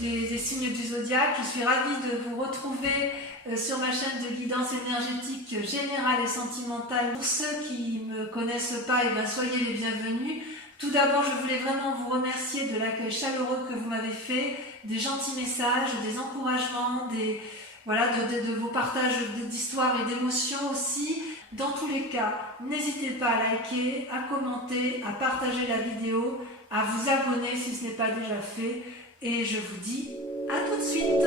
des signes du zodiaque. Je suis ravie de vous retrouver sur ma chaîne de guidance énergétique générale et sentimentale. Pour ceux qui ne me connaissent pas, soyez les bienvenus. Tout d'abord, je voulais vraiment vous remercier de l'accueil chaleureux que vous m'avez fait, des gentils messages, des encouragements, de vos partages d'histoires et d'émotions aussi. Dans tous les cas, n'hésitez pas à liker, à commenter, à partager la vidéo, à vous abonner si ce n'est pas déjà fait. Et je vous dis à tout de suite.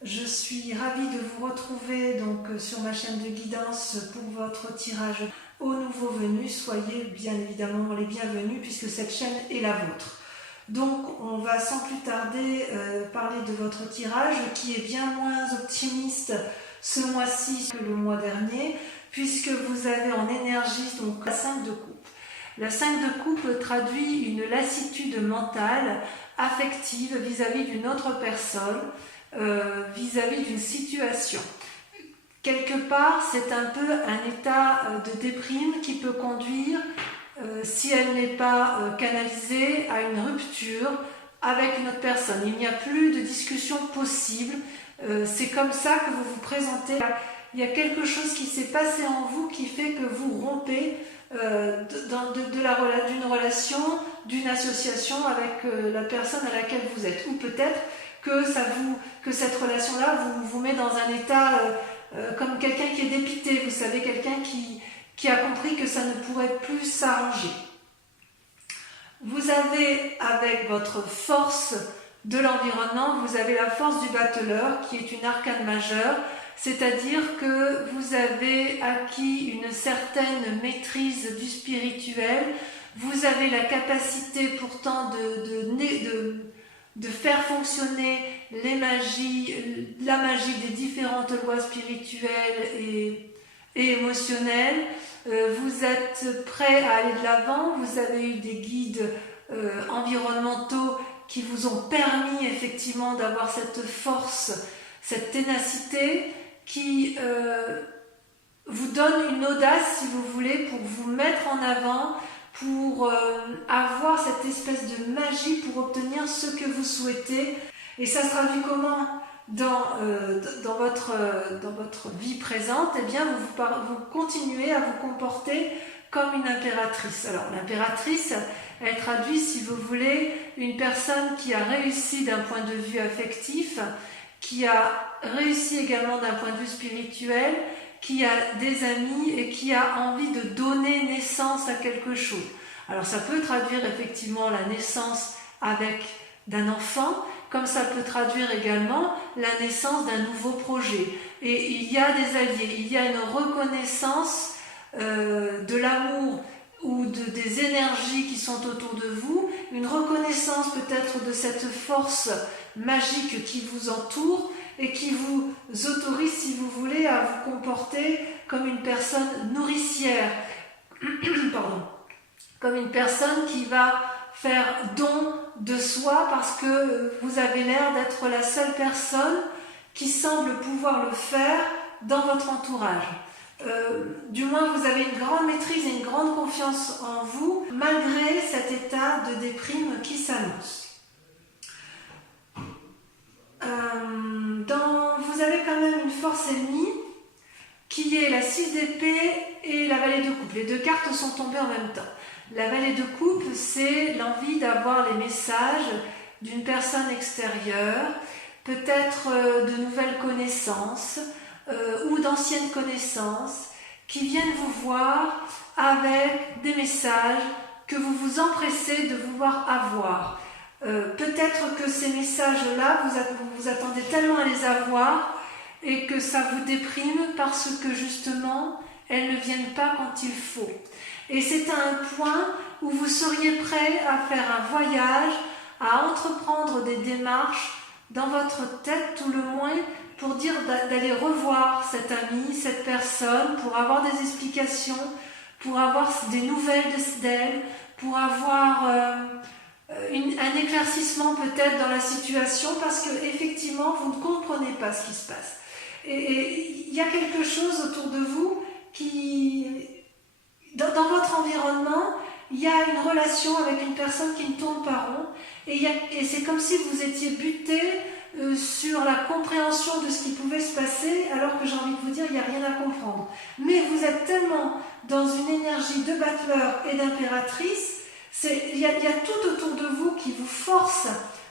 Je suis ravie de vous retrouver sur ma chaîne de guidance pour votre tirage aux nouveaux venus. Soyez bien évidemment les bienvenus puisque cette chaîne est la vôtre. Donc on va sans plus tarder parler de votre tirage qui est bien moins optimiste ce mois-ci que le mois dernier puisque vous avez en énergie la 5 de coupe. La 5 de coupe traduit une lassitude mentale, affective vis-à-vis d'une autre personne, vis-à-vis d'une situation. Quelque part, c'est un peu un état de déprime qui peut conduire, si elle n'est pas canalisée, à une rupture avec une autre personne. Il n'y a plus de discussion possible. C'est comme ça que vous vous présentez. Il y a quelque chose qui s'est passé en vous qui fait que vous rompez d'une relation, d'une association avec la personne à laquelle vous êtes. Ou peut-être que cette relation-là vous met dans un état comme quelqu'un qui est dépité, vous savez, quelqu'un qui a compris que ça ne pourrait plus s'arranger. Vous avez, avec votre force de l'environnement, vous avez la force du battleur, qui est une arcane majeure, c'est-à-dire que vous avez acquis une certaine maîtrise du spirituel, vous avez la capacité pourtant de faire fonctionner la magie des différentes lois spirituelles et émotionnelles. Vous êtes prêt à aller de l'avant, vous avez eu des guides environnementaux qui vous ont permis effectivement d'avoir cette force, cette ténacité qui vous donne une audace, si vous voulez, pour vous mettre en avant, pour avoir cette espèce de magie pour obtenir ce que vous souhaitez. Et ça se traduit comment dans votre vie présente? Eh bien, vous continuez à vous comporter comme une impératrice. Alors, l'impératrice, elle traduit, si vous voulez, une personne qui a réussi d'un point de vue affectif, qui a réussi également d'un point de vue spirituel, qui a des amis et qui a envie de donner naissance à quelque chose. Alors ça peut traduire effectivement la naissance d'un enfant, comme ça peut traduire également la naissance d'un nouveau projet. Et il y a des alliés, il y a une reconnaissance de l'amour ou des énergies qui sont autour de vous, une reconnaissance peut-être de cette force magique qui vous entoure et qui vous autorise, si vous voulez, à vous comporter comme une personne nourricière, pardon, comme une personne qui va faire don de soi parce que vous avez l'air d'être la seule personne qui semble pouvoir le faire dans votre entourage. Du moins, vous avez une grande maîtrise et une grande confiance en vous, malgré cet état de déprime qui s'annonce. Vous avez quand même une force ennemie qui est la 6 d'épée et la vallée de coupe. Les deux cartes sont tombées en même temps. La vallée de coupe, c'est l'envie d'avoir les messages d'une personne extérieure, peut-être de nouvelles connaissances ou d'anciennes connaissances qui viennent vous voir avec des messages que vous vous empressez de vouloir avoir. Peut-être que ces messages-là, vous attendez tellement à les avoir et que ça vous déprime parce que justement, elles ne viennent pas quand il faut. Et c'est à un point où vous seriez prêt à faire un voyage, à entreprendre des démarches dans votre tête tout le moins pour dire d'aller revoir cet ami, cette personne, pour avoir des explications, pour avoir des nouvelles d'elle, pour avoir un éclaircissement peut-être dans la situation, parce que effectivement vous ne comprenez pas ce qui se passe. Et il y a quelque chose autour de vous qui, dans votre environnement, il y a une relation avec une personne qui ne tourne pas rond, et c'est comme si vous étiez buté sur la compréhension de ce qui pouvait se passer, alors que j'ai envie de vous dire, il n'y a rien à comprendre. Mais vous êtes tellement dans une énergie de battleur et d'impératrice, il y a tout autour de vous qui vous force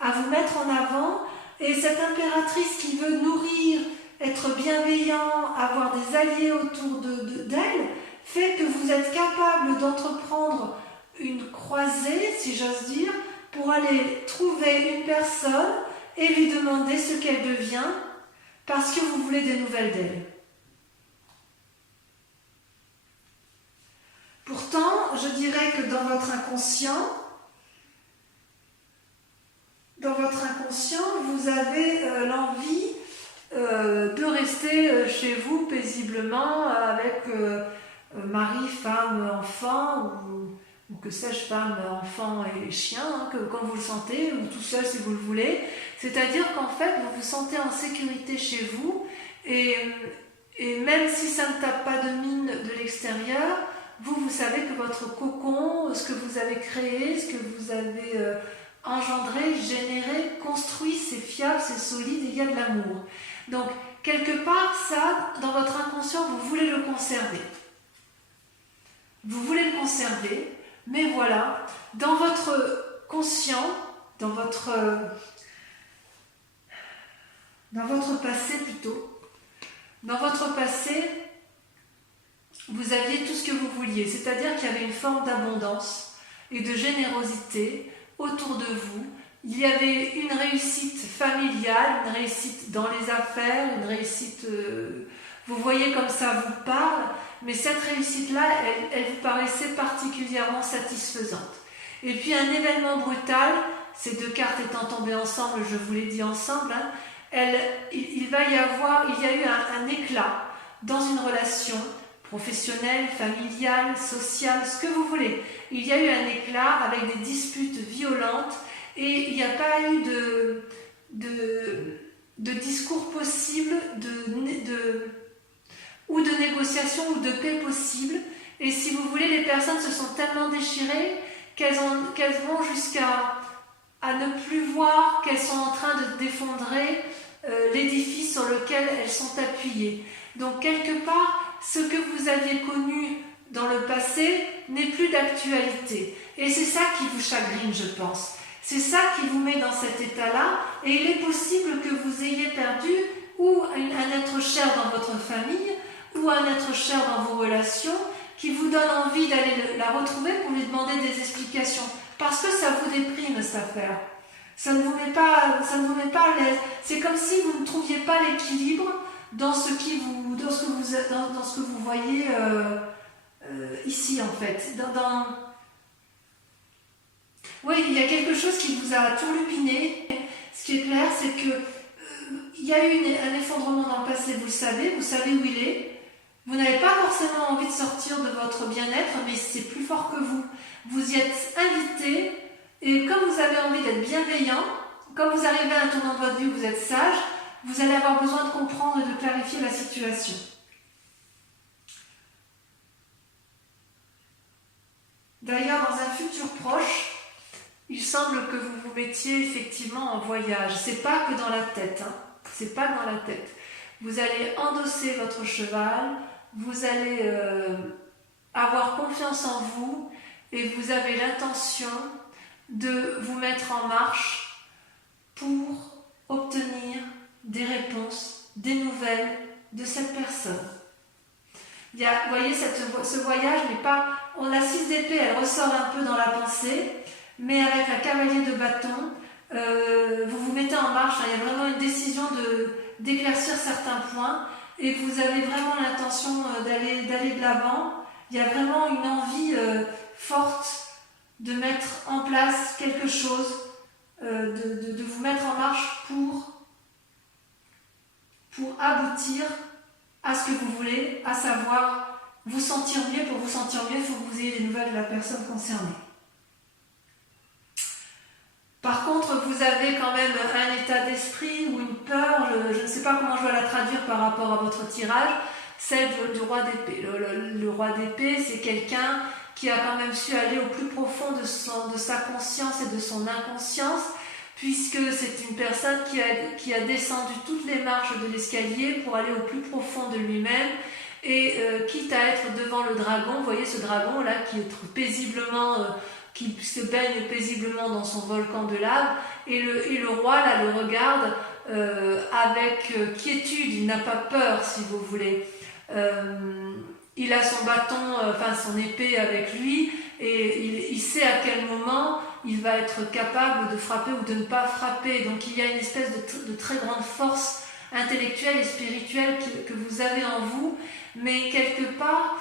à vous mettre en avant, et cette impératrice qui veut nourrir, être bienveillant, avoir des alliés autour d'elle, fait que vous êtes capable d'entreprendre une croisée, si j'ose dire, pour aller trouver une personne et lui demander ce qu'elle devient, parce que vous voulez des nouvelles d'elle. Pourtant, je dirais que dans votre inconscient, vous avez l'envie de rester chez vous paisiblement avec mari, femme, enfant, ou que sais-je, femme, enfant et chien, hein, quand vous le sentez, ou tout seul si vous le voulez. C'est-à-dire qu'en fait, vous vous sentez en sécurité chez vous, et même si ça ne tape pas de mine de l'extérieur, vous savez que votre cocon, ce que vous avez créé, ce que vous avez engendré, généré, construit, c'est fiable, c'est solide, et il y a de l'amour. Donc, quelque part, ça, dans votre inconscient, vous voulez le conserver. Vous voulez le conserver, mais voilà, dans votre conscient, dans votre passé plutôt, dans votre passé, vous aviez tout ce que vous vouliez, c'est-à-dire qu'il y avait une forme d'abondance et de générosité autour de vous. Il y avait une réussite familiale, une réussite dans les affaires, une réussite, vous voyez comme ça vous parle, mais cette réussite-là, elle vous paraissait particulièrement satisfaisante. Et puis un événement brutal, ces deux cartes étant tombées ensemble, je vous l'ai dit ensemble, hein, il y a eu un éclat dans une relation professionnelle, familiale, sociale, ce que vous voulez. Il y a eu un éclat avec des disputes violentes, et il n'y a pas eu de discours possible, ou de négociation ou de paix possible. Et si vous voulez, les personnes se sont tellement déchirées qu'elles vont jusqu'à ne plus voir qu'elles sont en train de défendrer l'édifice sur lequel elles sont appuyées. Donc quelque part, ce que vous aviez connu dans le passé n'est plus d'actualité. Et c'est ça qui vous chagrine, je pense. C'est ça qui vous met dans cet état-là, et il est possible que vous ayez perdu ou un être cher dans votre famille, ou un être cher dans vos relations, qui vous donne envie d'aller la retrouver pour lui demander des explications. Parce que ça vous déprime, cette affaire. Ça ne vous met pas à l'aise. C'est comme si vous ne trouviez pas l'équilibre dans ce que vous voyez ici, en fait. Oui, il y a quelque chose qui vous a turlupiné. Ce qui est clair, c'est que il y a eu un effondrement dans le passé, vous savez où il est. Vous n'avez pas forcément envie de sortir de votre bien-être, mais c'est plus fort que vous. Vous y êtes invité, et comme vous avez envie d'être bienveillant, comme vous arrivez à un tournant de votre vie où vous êtes sage, vous allez avoir besoin de comprendre et de clarifier la situation. D'ailleurs, dans un futur proche, il semble que vous vous mettiez effectivement en voyage. C'est pas que dans la tête, hein. C'est pas dans la tête. Vous allez endosser votre cheval, vous allez avoir confiance en vous, et vous avez l'intention de vous mettre en marche pour obtenir des réponses, des nouvelles de cette personne. Vous voyez, ce voyage n'est pas... La 6 d'épée, elle ressort un peu dans la pensée, mais avec la cavalier de bâton, vous vous mettez en marche. Il y a vraiment une décision d'éclaircir certains points, et vous avez vraiment l'intention d'aller de l'avant. Il y a vraiment une envie forte de mettre en place quelque chose, de vous mettre en marche pour aboutir à ce que vous voulez, à savoir vous sentir mieux. Pour vous sentir mieux, il faut que vous ayez des nouvelles de la personne concernée. Par contre, vous avez quand même un état d'esprit ou une peur, je ne sais pas comment je dois la traduire par rapport à votre tirage, celle du roi d'épée. Le roi d'épée, c'est quelqu'un qui a quand même su aller au plus profond de sa conscience et de son inconscience, puisque c'est une personne qui a descendu toutes les marches de l'escalier pour aller au plus profond de lui-même, et quitte à être devant le dragon, vous voyez ce dragon là qui est paisiblement... qui se baigne paisiblement dans son volcan de lave, et le roi là le regarde avec quiétude, il n'a pas peur si vous voulez. Il a son bâton, son épée avec lui, et il sait à quel moment il va être capable de frapper ou de ne pas frapper. Donc il y a une espèce de très grande force intellectuelle et spirituelle que vous avez en vous, mais quelque part,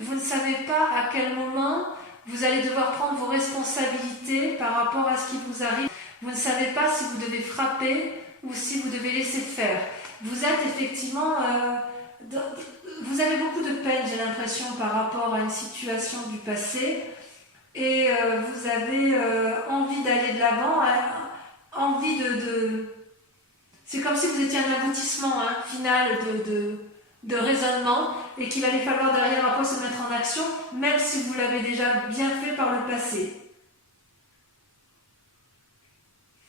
vous ne savez pas à quel moment vous allez devoir prendre vos responsabilités par rapport à ce qui vous arrive. Vous ne savez pas si vous devez frapper ou si vous devez laisser faire. Vous êtes effectivement... vous avez beaucoup de peine, j'ai l'impression, par rapport à une situation du passé. Et vous avez envie d'aller de l'avant, envie de... C'est comme si vous étiez un aboutissement final de raisonnement, et qu'il allait falloir derrière après se mettre en action, même si vous l'avez déjà bien fait par le passé.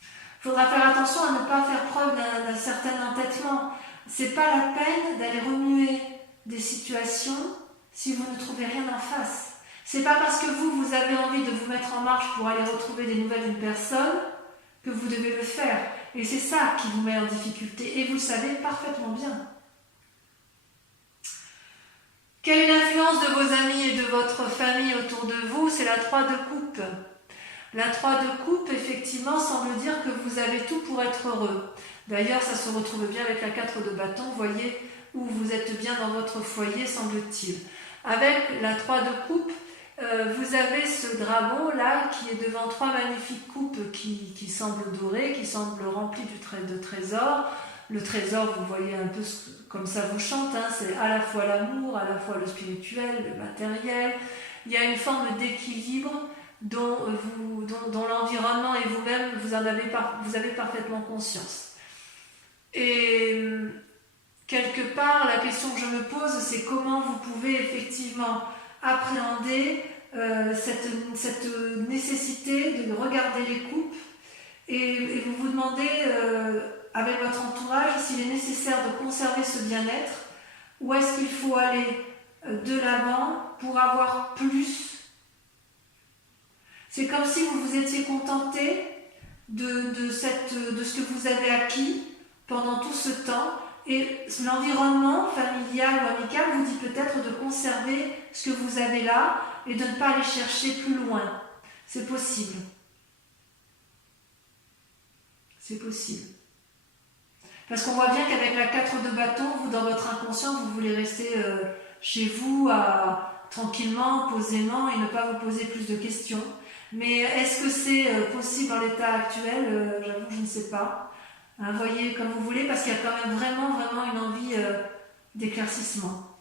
Il faudra faire attention à ne pas faire preuve d'un certain entêtement. C'est pas la peine d'aller remuer des situations si vous ne trouvez rien en face. C'est pas parce que vous avez envie de vous mettre en marche pour aller retrouver des nouvelles d'une personne que vous devez le faire. Et c'est ça qui vous met en difficulté, et vous le savez parfaitement bien. Quelle est l'influence de vos amis et de votre famille autour de vous? C'est la 3 de coupe. La 3 de coupe, effectivement, semble dire que vous avez tout pour être heureux. D'ailleurs, ça se retrouve bien avec la 4 de bâton, vous voyez, où vous êtes bien dans votre foyer, semble-t-il. Avec la 3 de coupe, vous avez ce dragon-là qui est devant 3 magnifiques coupes qui semblent dorées, qui semblent remplies de trésors. Le trésor, vous voyez un peu comme ça vous chante, c'est à la fois l'amour, à la fois le spirituel, le matériel. Il y a une forme d'équilibre dont l'environnement et vous-même, vous avez parfaitement conscience. Et quelque part, la question que je me pose, c'est comment vous pouvez effectivement appréhender cette nécessité de regarder les coupes, et vous vous demandez... avec votre entourage, s'il est nécessaire de conserver ce bien-être, ou est-ce qu'il faut aller de l'avant pour avoir plus? C'est comme si vous vous étiez contenté de ce que vous avez acquis pendant tout ce temps, et l'environnement familial ou amical vous dit peut-être de conserver ce que vous avez là et de ne pas aller chercher plus loin. C'est possible. C'est possible. Parce qu'on voit bien qu'avec la 4 de bâton, vous, dans votre inconscient, vous voulez rester chez vous, tranquillement, posément, et ne pas vous poser plus de questions. Mais est-ce que c'est possible dans l'état actuel? J'avoue, je ne sais pas. Voyez comme vous voulez, parce qu'il y a quand même vraiment une envie d'éclaircissement.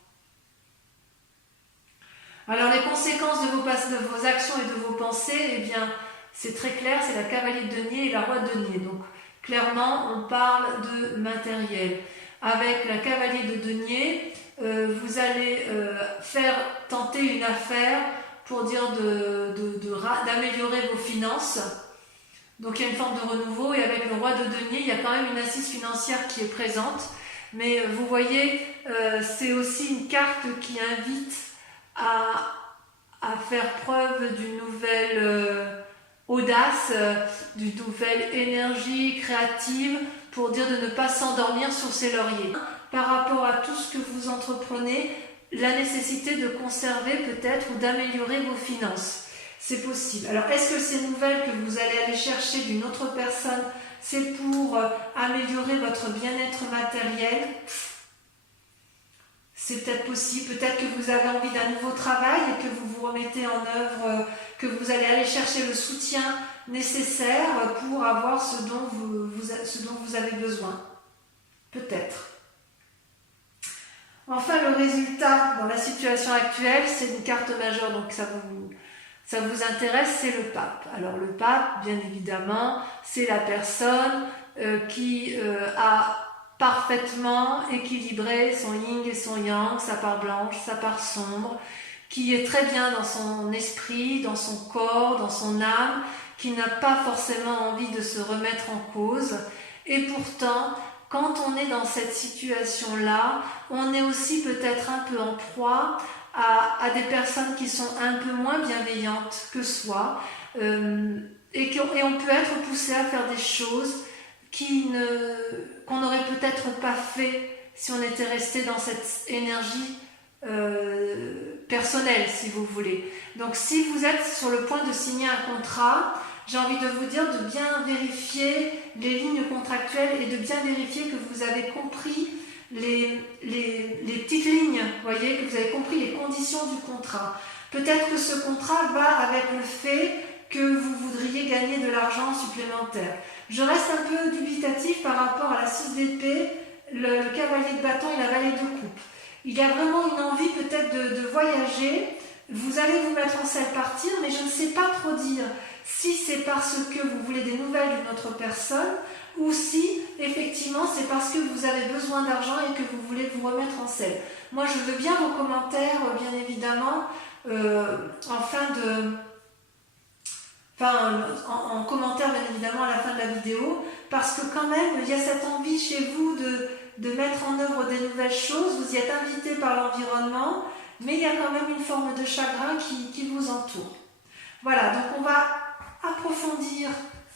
Alors, les conséquences de vos actions et de vos pensées, eh bien, c'est très clair, c'est la cavalier de denier et la roi de denier. Donc, clairement, on parle de matériel. Avec la cavalier de denier, vous allez faire tenter une affaire pour dire d'améliorer vos finances. Donc il y a une forme de renouveau, et avec le roi de denier, il y a quand même une assise financière qui est présente. Mais vous voyez, c'est aussi une carte qui invite à faire preuve d'une nouvelle... audace, d'une nouvelle énergie créative, pour dire de ne pas s'endormir sur ses lauriers. Par rapport à tout ce que vous entreprenez, la nécessité de conserver peut-être ou d'améliorer vos finances. C'est possible. Alors, est-ce que ces nouvelles que vous allez aller chercher d'une autre personne, c'est pour améliorer votre bien-être matériel? C'est peut-être possible. Peut-être que vous avez envie d'un nouveau travail et que vous vous remettez en œuvre, que vous allez aller chercher le soutien nécessaire pour avoir ce dont vous avez besoin. Peut-être. le résultat dans la situation actuelle, c'est une carte majeure, donc ça vous intéresse, c'est le pape. Alors le pape, bien évidemment, c'est la personne qui a parfaitement équilibré son yin et son yang, sa part blanche, sa part sombre, qui est très bien dans son esprit, dans son corps, dans son âme, qui n'a pas forcément envie de se remettre en cause. Et pourtant, quand on est dans cette situation-là, on est aussi peut-être un peu en proie à des personnes qui sont un peu moins bienveillantes que soi, et on peut être poussé à faire des choses qu'on n'aurait peut-être pas fait si on était resté dans cette énergie personnelle, si vous voulez. Donc si vous êtes sur le point de signer un contrat, j'ai envie de vous dire de bien vérifier les lignes contractuelles et de bien vérifier que vous avez compris les petites lignes, voyez, que vous avez compris les conditions du contrat. Peut-être que ce contrat va avec le fait que vous voudriez gagner de l'argent supplémentaire. Je reste un peu dubitatif par rapport à la 6 d'épée, le cavalier de bâton et la vallée de coupe. Il y a vraiment une envie peut-être de voyager. Vous allez vous mettre en selle partir, mais je ne sais pas trop dire si c'est parce que vous voulez des nouvelles d'une autre personne ou si effectivement c'est parce que vous avez besoin d'argent et que vous voulez vous remettre en selle. Moi je veux bien vos commentaires, bien évidemment, en commentaire bien évidemment à la fin de la vidéo, parce que quand même il y a cette envie chez vous de mettre en œuvre des nouvelles choses, vous y êtes invité par l'environnement, mais il y a quand même une forme de chagrin qui vous entoure. Voilà, donc on va approfondir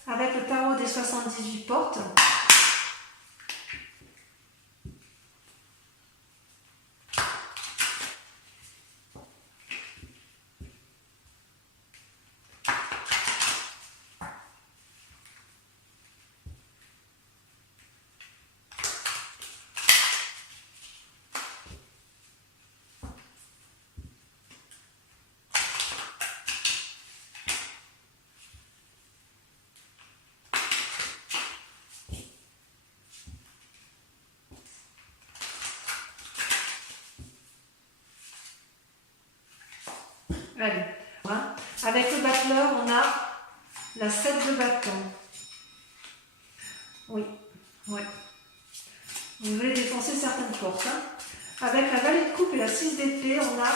avec le tarot des 78 portes. Allez, voilà. Avec le battleur, on a la 7 de bâton. Oui, ouais. Vous voulez défoncer certaines portes. Hein. Avec la vallée de coupe et la 6 d'épée, on a...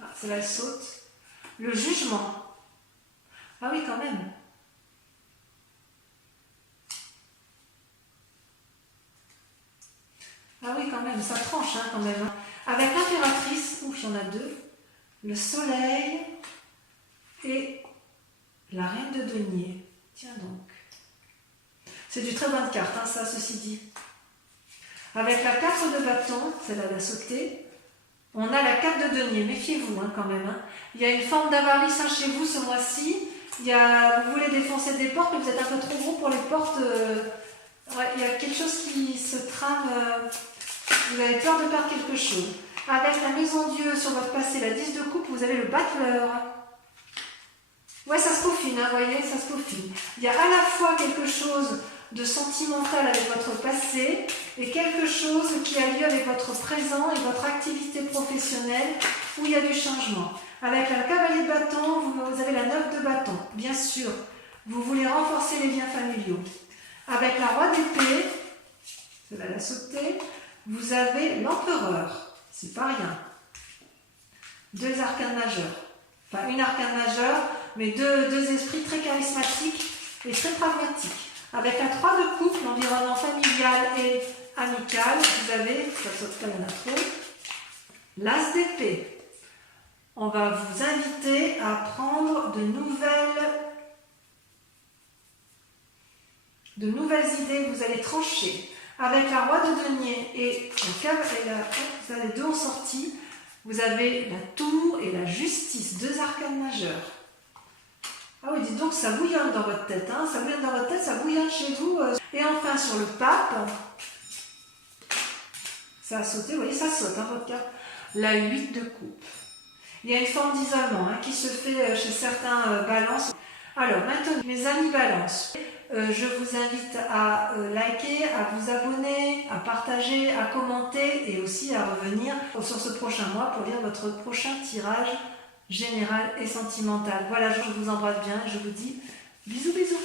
Ah, c'est la saute. Le jugement. Ah oui, quand même. Ah oui, quand même, ça tranche, hein, quand même. Hein. Avec l'impératrice, ouf, il y en a deux. Le soleil et la reine de denier. Tiens donc. C'est du très bonne carte, hein, ça, ceci dit. Avec la 4 de bâton, celle-là la sautée, on a la 4 de denier. Méfiez-vous, hein, quand même. Hein. Il y a une forme d'avarice hein, chez vous ce mois-ci. Vous voulez défoncer des portes, mais vous êtes un peu trop gros pour les portes. Ouais, il y a quelque chose qui se trame. Vous avez peur de perdre quelque chose. Avec la maison Dieu sur votre passé, la 10 de coupe, vous avez le battleur. Ouais, ça se peaufine, hein, vous voyez, ça se peaufine. Il y a à la fois quelque chose de sentimental avec votre passé et quelque chose qui a lieu avec votre présent et votre activité professionnelle où il y a du changement. Avec la cavalier de bâton, vous avez la 9 de bâton. Bien sûr, vous voulez renforcer les liens familiaux. Avec la roi d'épée, c'est la sautée, vous avez l'empereur. C'est pas rien. Deux arcanes majeurs. Enfin, une arcane majeure, mais deux esprits très charismatiques et très pragmatiques. Avec la 3 de coupe, l'environnement familial et amical, vous avez, ça saute pas, il y en a trop, l'as d'épée. On va vous inviter à prendre de nouvelles idées, vous allez trancher. Avec la roi de denier et vous avez deux en sortie, vous avez la tour et la justice, deux arcanes majeures. Ah oui, dites donc, ça bouillonne dans votre tête, hein, ça bouillonne dans votre tête, ça bouillonne chez vous. Et enfin, sur le pape, ça a sauté, vous voyez, ça saute, hein, votre carte. La 8 de coupe. Il y a une forme d'isolement hein, qui se fait chez certains balances. Alors maintenant, mes amis Balance, je vous invite à liker, à vous abonner, à partager, à commenter et aussi à revenir sur ce prochain mois pour lire votre prochain tirage général et sentimental. Voilà, je vous embrasse bien et je vous dis bisous bisous.